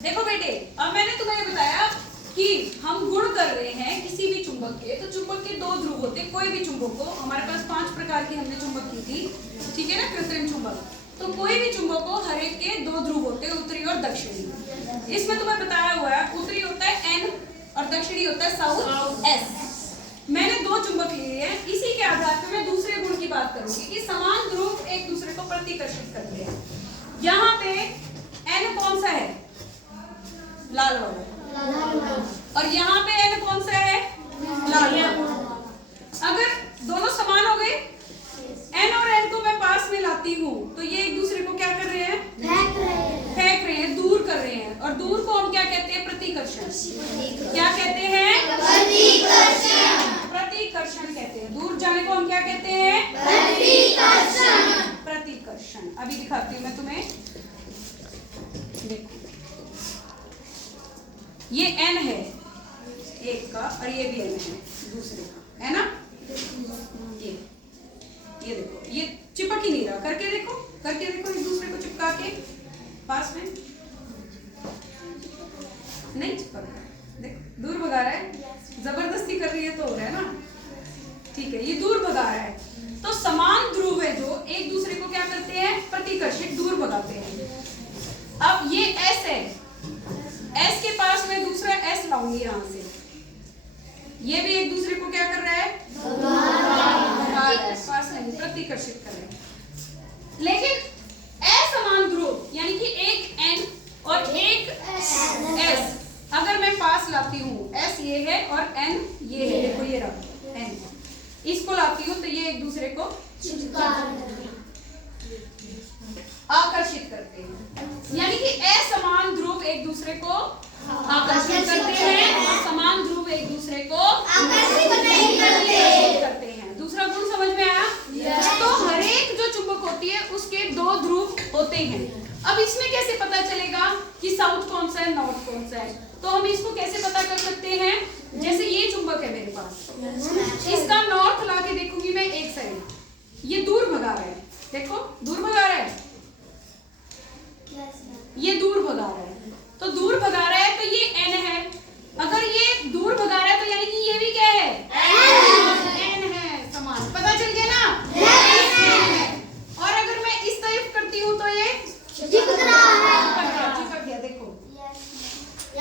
देखो बेटे, अब मैंने तुम्हें बताया कि हम गुण कर रहे हैं किसी भी चुंबक के। तो चुंबक के दो ध्रुव होते हैं। कोई भी चुंबक को, हमारे पास 5 प्रकार की हमने चुंबक की थी, ठीक है ना, कृत्रिम चुंबक। तो कोई भी चुंबक को हर एक के दो ध्रुव होते हैं, उत्तरी और दक्षिणी। इसमें तुम्हें बताया हुआ है उत्तरी होता है N और दक्षिणी होता है साउथ S। मैंने दो चुंबक लिए हैं, इसी के आधार पर मैं दूसरे गुण की बात करूंगी कि समान ध्रुव एक दूसरे को प्रतिकर्षित करते हैं। यहाँ पे N कौन सा है? लाल वाला। और यहाँ पे N कौन सा है? लाल वाला। अगर दोनों समान हो गए, N और N को मैं पास में लाती हूँ, तो ये एक दूसरे को क्या कर रहे हैं? फेंक रहे हैं, दूर कर रहे हैं। और दूर को हम क्या कहते हैं? प्रतिकर्षण। क्या कहते हैं? प्रतिकर्षण कहते हैं। दूर जाने को हम क्या कहते हैं? प्रतिकर्षण। अभी दिखाती हूँ मैं तुम्हें, देखो ये N है एक का और ये भी N है दूसरे का, है ना। ये देखो, ये चिपक ही नहीं रहा। करके देखो, करके देखो, एक दूसरे को चिपका के पास में, नहीं चिपक रहा है। देखो दूर भगा रहा है, जबरदस्ती कर रही है तो हो रहा है ना, ठीक है। ये दूर भगा रहा है। तो समान ध्रुव है जो एक दूसरे को क्या करते हैं? प्रतिकर्षित, दूर भगाते हैं। अब ये S है, S के पास में दूसरा S लाऊंगी यहां से, ये भी एक दूसरे को क्या कर रहा है? पास नहीं, प्रतिकर्षित कर रहे हैं। लेकिन असमान ध्रुव यानी कि एक N और एक S अगर मैं पास लाती हूँ, S ये है और N ये है, देखो ये रहा N, इसको लाती हूँ तो ये एक दूसरे को आकर्षित करते हैं। यानी कि असमान ध्रुव एक दूसरे को आकर्षित करते हैं और समान ध्रुव एक दूसरे को आकर्षित करते हैं। दूसरा गुण समझ में आया? तो हर एक जो चुंबक होती है उसके दो ध्रुव होते हैं। अब इसमें कैसे पता चलेगा कि साउथ कौन सा है, नॉर्थ कौन सा है? तो हम इसको कैसे पता कर सकते हैं? जैसे ये चुंबक है मेरे पास, इसका नॉर्थ ला के देखूंगी मैं एक साइड, ये दूर भगा रहा है, देखो दूर भगा रहा है, ये दूर भगा रहा है। तो दूर भगा रहा है तो ये N है। अगर ये दूर भगा रहा है तो यानी कि ये भी क्या है? N है। समान, पता चल गया ना? और अगर मैं इस तरफ करती हूँ तो ये चिपक गया, देखो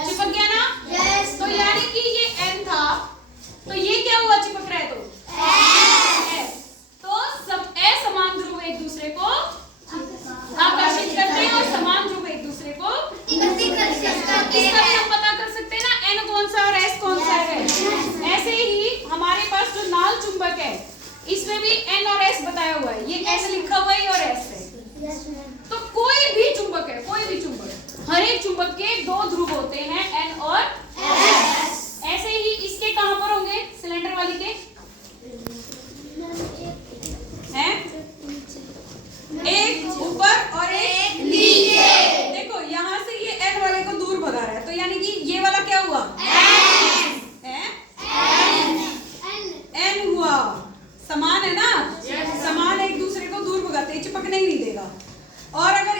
चिपक गया ना। तो यानी कि ये N था, तो ये क्या हुआ? चिपक रहा है तो S। तो सब असमान ध्रुव एक दूसरे को आकर्षित करते हैं और समान ध्रुव एक दूसरे को इसका भी हम पता कर सकते हैं ना, N कौन सा और S कौन सा है। ऐसे ही हमारे पास जो नाल चुंबक है, इसमें भी N और S बताया हुआ है, ये S लिखा हुआ है और S है। तो कोई भी चुंबक है, कोई भी चुंबक, हर एक चुंबक के दो ध्रुव होते हैं, N और S। ऐसे ही इसके कहां पर होंगे? सिलेंडर वाली के हैं, एक ऊपर और एक नीचे। देखो यहाँ से ये N वाले को दूर भगा रहा है, तो यानी कि ये वाला क्या हुआ? N हुआ। समान है ना, समान एक दूसरे को दूर भगाते हैं, चिपकने ही नहीं देगा। और अगर